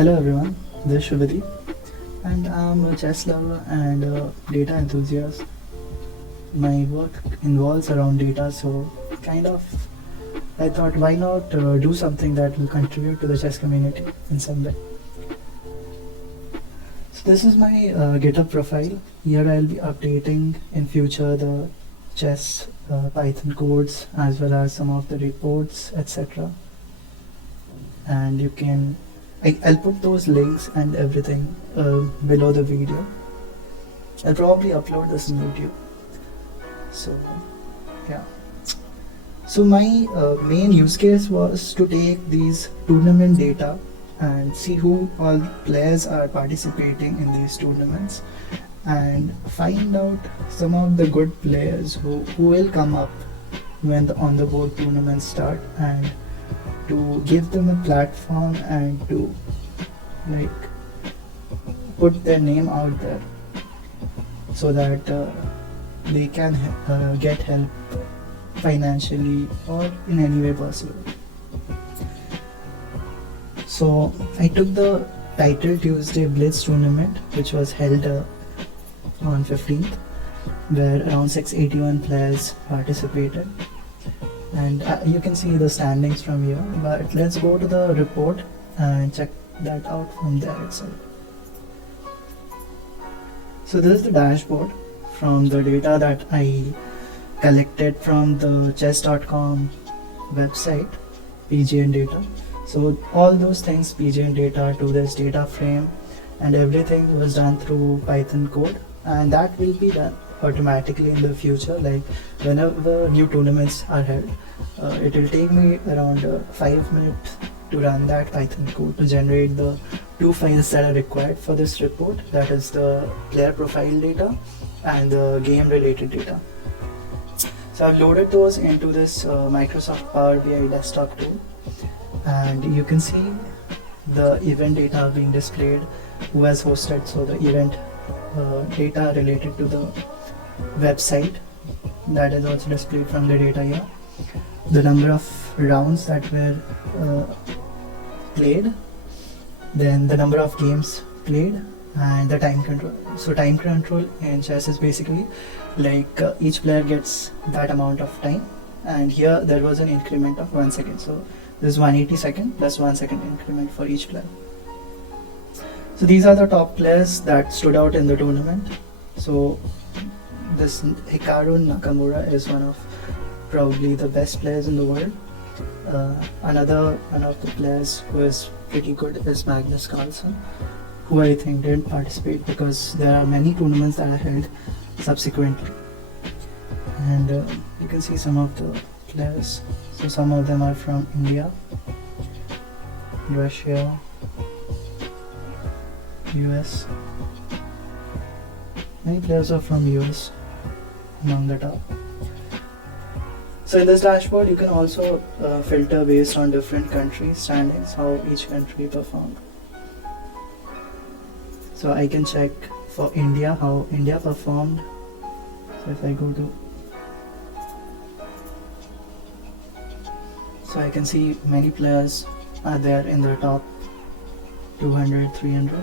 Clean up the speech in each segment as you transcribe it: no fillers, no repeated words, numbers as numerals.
Hello everyone, this is Shubhadi and I'm a chess lover and a data enthusiast. My work involves around data, so I thought why not do something that will contribute to the chess community in some way. So this is my GitHub profile. Here I'll be updating in future the chess Python codes as well as some of the reports, etc. And you can I'll put those links and everything below the video. I'll probably upload this in YouTube. So yeah. So my main use case was to take these tournament data and see who all players are participating in these tournaments and find out some of the good players who will come up when the board tournaments start, and to give them a platform and to put their name out there so that they can get help financially or in any way possible. So I took the Title Tuesday Blitz tournament, which was held on 15th, where around 681 players participated. And you can see the standings from here, but let's go to the report and check that out from there itself. So this is the dashboard from the data that I collected from the chess.com website, PGN data. So all those things, PGN data to this data frame and everything was done through Python code, and that will be done automatically in the future. Like whenever new tournaments are held, it will take me around 5 minutes to run that Python code to generate the two files that are required for this report, that is the player profile data and the game related data. So I've loaded those into this Microsoft Power BI desktop tool, and you can see the event data being displayed, who has hosted, so the event data related to the website, that is also displayed from the data here. The number of rounds that were played, then the number of games played, and the time control. So time control in chess is basically each player gets that amount of time, and here there was an increment of 1 second. So this is 180 second plus 1 second increment for each player. So these are the top players that stood out in the tournament. So this Hikaru Nakamura is one of probably the best players in the world. Another one of the players who is pretty good is Magnus Carlsen, who I think didn't participate because there are many tournaments that are held subsequently. And you can see some of the players. So some of them are from India, Russia, US. Many players are from US among the top. So in this dashboard you can also filter based on different countries' standings, how each country performed. So I can check for India how India performed. So if I go to, so I can see many players are there in the top 200, 300,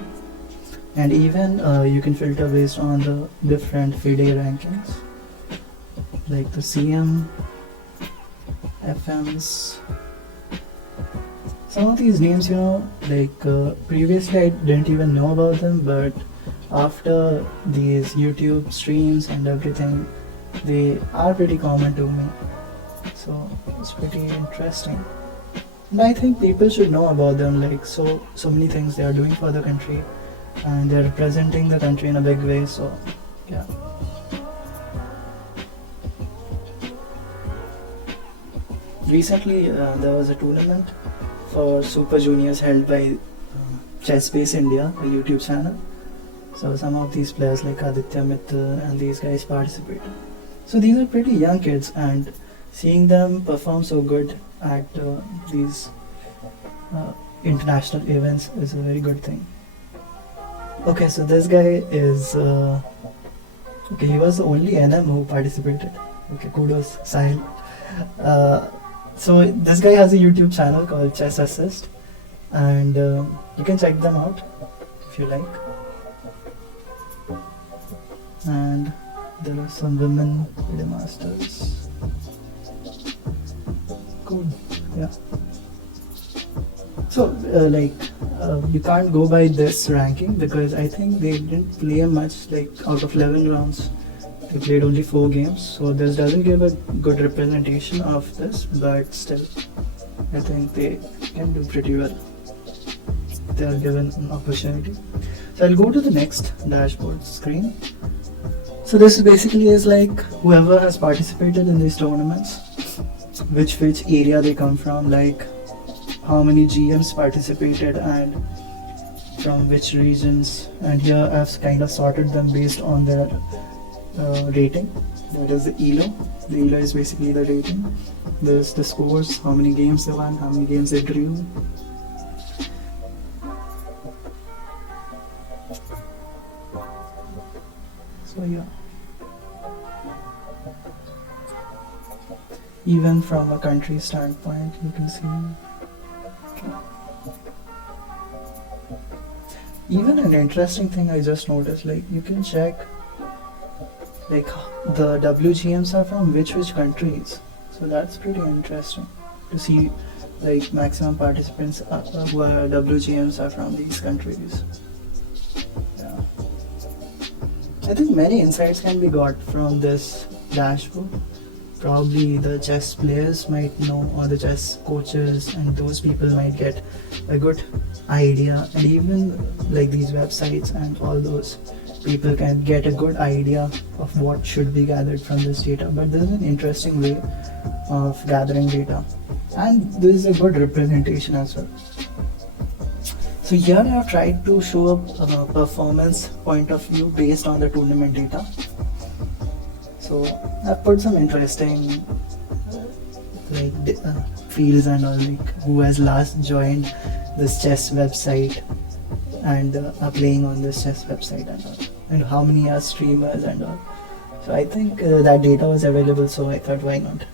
and even you can filter based on the different FIDE rankings, like the CM, FMs. Some of these names, previously I didn't even know about them, but after these YouTube streams and everything, they are pretty common to me. So it's pretty interesting. And I think people should know about them, so many things they are doing for the country, and they're representing the country in a big way, so yeah. Recently there was a tournament for Super Juniors held by Chess Base India, a YouTube channel. So some of these players like Aditya Mittal and these guys participated. So these are pretty young kids, and seeing them perform so good at these international events is a very good thing. Okay, so this guy is he was the only NM who participated. Okay, kudos, Sahil. So this guy has a YouTube channel called Chess Assist, and you can check them out if you like. And there are some women masters. Cool. Yeah. So you can't go by this ranking because I think they didn't play much. Like out of 11 rounds they played only 4 games, so this doesn't give a good representation of this, but still I think they can do pretty well. They are given an opportunity. So I'll go to the next dashboard screen. So this basically is like whoever has participated in these tournaments, which area they come from, like how many GMs participated and from which regions. And here I've kind of sorted them based on their rating. That is the ELO. The ELO is basically the rating. There's the scores, how many games they won, how many games they drew. So yeah. Even from a country standpoint, you can see. Even an interesting thing I just noticed, like you can check like the WGMs are from which countries. So that's pretty interesting to see, like maximum participants who are WGMs are from these countries. Yeah. I think many insights can be got from this dashboard. Probably the chess players might know, or the chess coaches, and those people might get a good idea, and even like these websites and all those people can get a good idea of what should be gathered from this data. But this is an interesting way of gathering data, and this is a good representation as well. So here I have tried to show a performance point of view based on the tournament data. So I've put some interesting fields and all, like who has last joined this chess website and are playing on this chess website and all, and how many are streamers and all. So I think that data was available, so I thought why not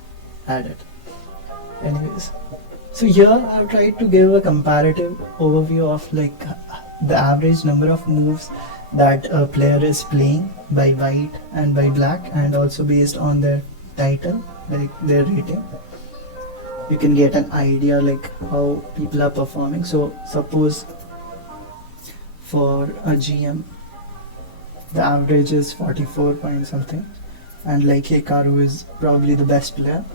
add it. Anyways, so here I've tried to give a comparative overview of like the average number of moves that a player is playing by white and by black, and also based on their title, like their rating. You can get an idea like how people are performing. So suppose for a GM the average is 44 point something, and like Hikaru is probably the best player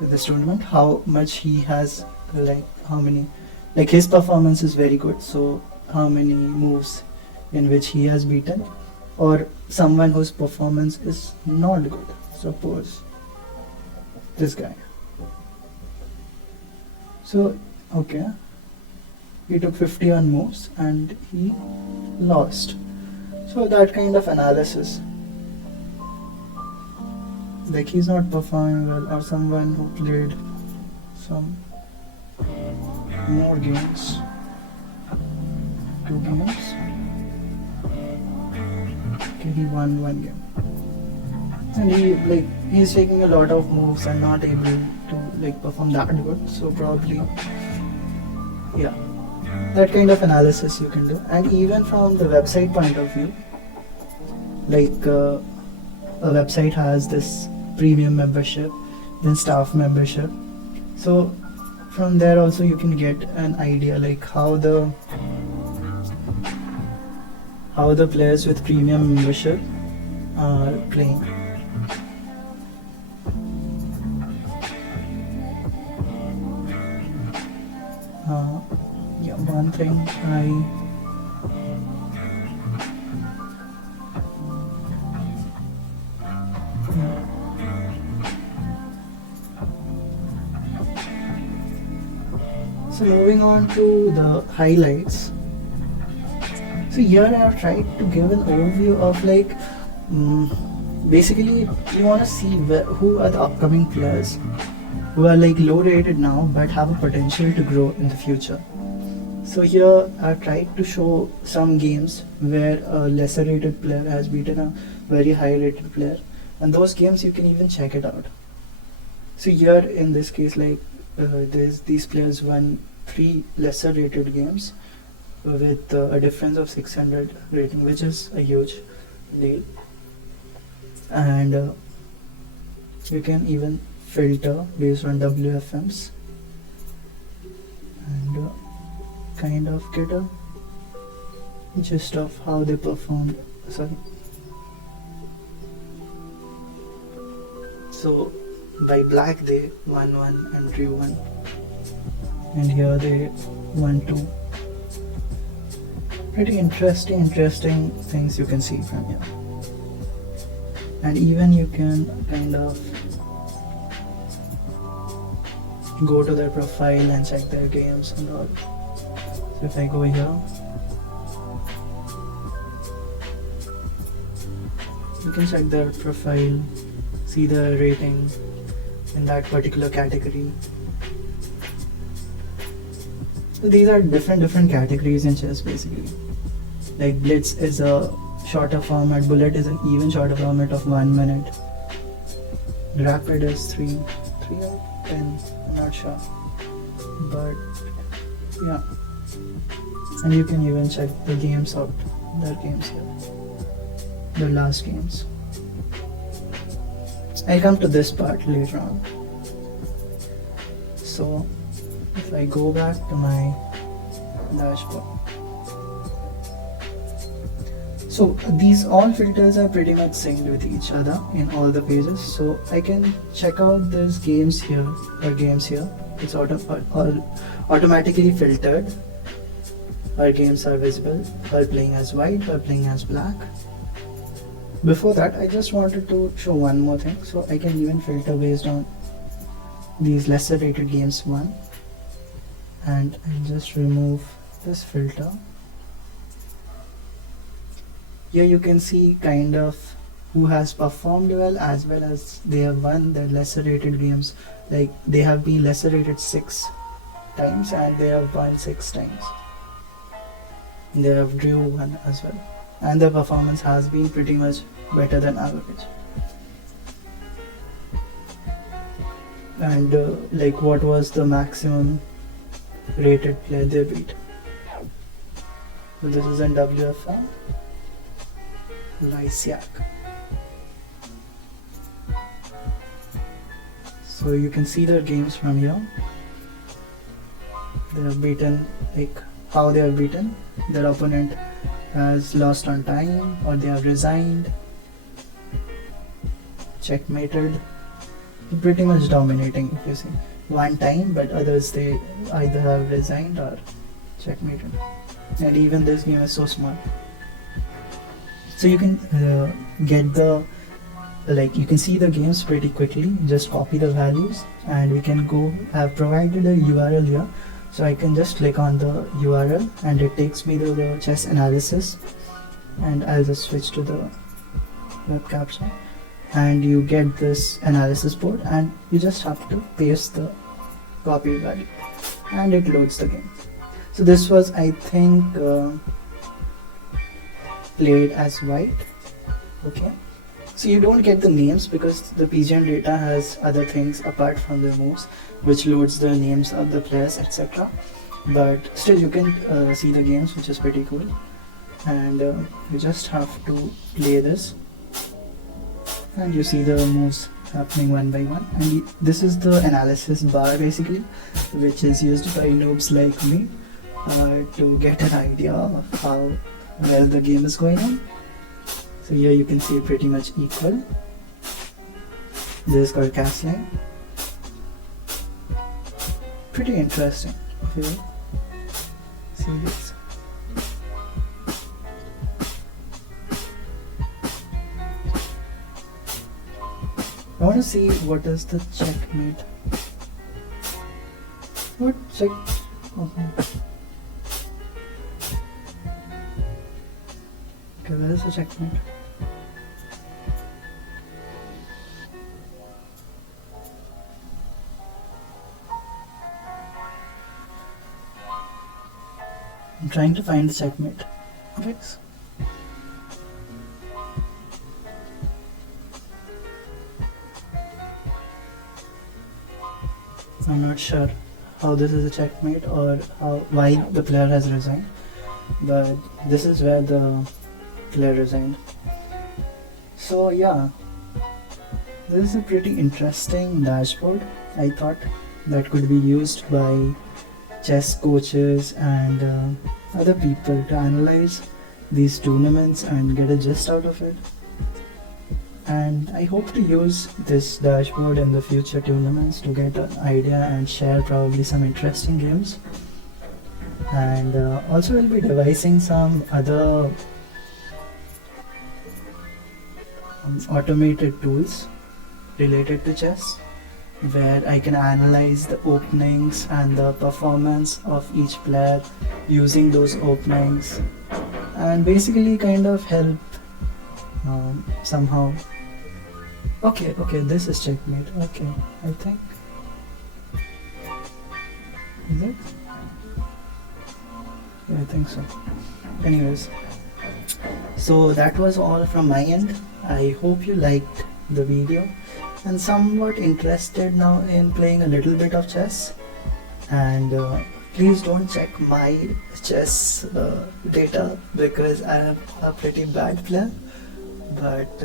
with this tournament, how much he has, like how many, like his performance is very good, so how many moves in which he has beaten, or someone whose performance is not good, suppose this guy. So okay, he took 51 moves and he lost. So that kind of analysis, like he's not performing well, or someone who played some more games, 2 games, okay, he won 1 game, and he's taking a lot of moves and not able to like perform that good. So probably, yeah, that kind of analysis you can do. And even from the website point of view, like a website has this premium membership, then staff membership. So from there also you can get an idea like how the players with premium membership are playing. Yeah, one thing So moving on to the highlights. So here I have tried to give an overview of like basically you want to see who are the upcoming players who are like low rated now but have a potential to grow in the future. So here I've tried to show some games where a lesser rated player has beaten a very high rated player, and those games you can even check it out. So here in this case, like these players won 3 lesser rated games with a difference of 600 rating, which is a huge deal. And you can even filter based on WFMs and kind of get a gist of how they performed. So by black they won 1 and drew 1, and here they won 2. Pretty interesting things you can see from here. And even you can kind of go to their profile and check their games and all. So if I go here, you can check their profile, see the rating in that particular category. So these are different categories in chess basically. Like Blitz is a shorter format, Bullet is an even shorter format of 1 minute. Rapid is 3 or 10, I'm not sure. But yeah. And you can even check the games out, their games here. The last games. I'll come to this part later on. So if I go back to my dashboard, so these all filters are pretty much synced with each other in all the pages. So I can check out these games here or games here. It's automatically filtered. Our games are visible while playing as white or playing as black. Before that, I just wanted to show one more thing. So I can even filter based on these lesser rated games 1, and I'll just remove this filter. Here you can see kind of who has performed well as they have won their lesser rated games. Like they have been lesser rated 6 times and they have won 6 times. They have drew 1 as well, and their performance has been pretty much better than average. And like what was the maximum rated player they beat? So this is in WFM. Lysiak. So you can see their games from here. They have beaten, like how they are beaten. Their opponent has lost on time or they have resigned, checkmated. Pretty much dominating if you see. One time, but others they either have resigned or checkmated. And even this game is so small. So you can get the, like you can see the games pretty quickly. Just copy the values and we can go, I've provided a URL here. So I can just click on the URL and it takes me to the chess analysis, and I'll just switch to the web caption, and you get this analysis board and you just have to paste the copy value and it loads the game. So this was, I think, played as white. Okay, so you don't get the names because the PGN data has other things apart from the moves, which loads the names of the players, etc. But still you can see the games, which is pretty cool. And you just have to play this and you see the moves happening one by one. And this is the analysis bar basically, which is used by noobs like me to get an idea of how well the game is going on. So here you can see pretty much equal. This is called castling. Pretty interesting if you see this. I want to see what is the checkmate. What check? Okay, where is the checkmate? I'm trying to find the checkmate. Okay. I'm not sure how this is a checkmate or why the player has resigned, but this is where the player resigned. So yeah, this is a pretty interesting dashboard. I thought that could be used by chess coaches and other people to analyze these tournaments and get a gist out of it. And I hope to use this dashboard in the future tournaments to get an idea and share probably some interesting games. And also we'll be devising some other automated tools related to chess, where I can analyze the openings and the performance of each player using those openings, and basically kind of help somehow. Okay, this is checkmate. Okay, I think. Is it? Yeah, I think so. Anyways, so that was all from my end. I hope you liked the video and somewhat interested now in playing a little bit of chess. And please don't check my chess data because I am a pretty bad player. But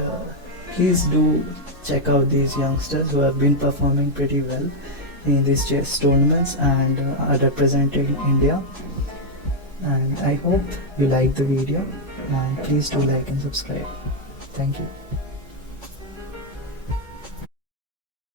please do check out these youngsters who have been performing pretty well in these chess tournaments and are representing India. And I hope you like the video, and please do like and subscribe. Thank you.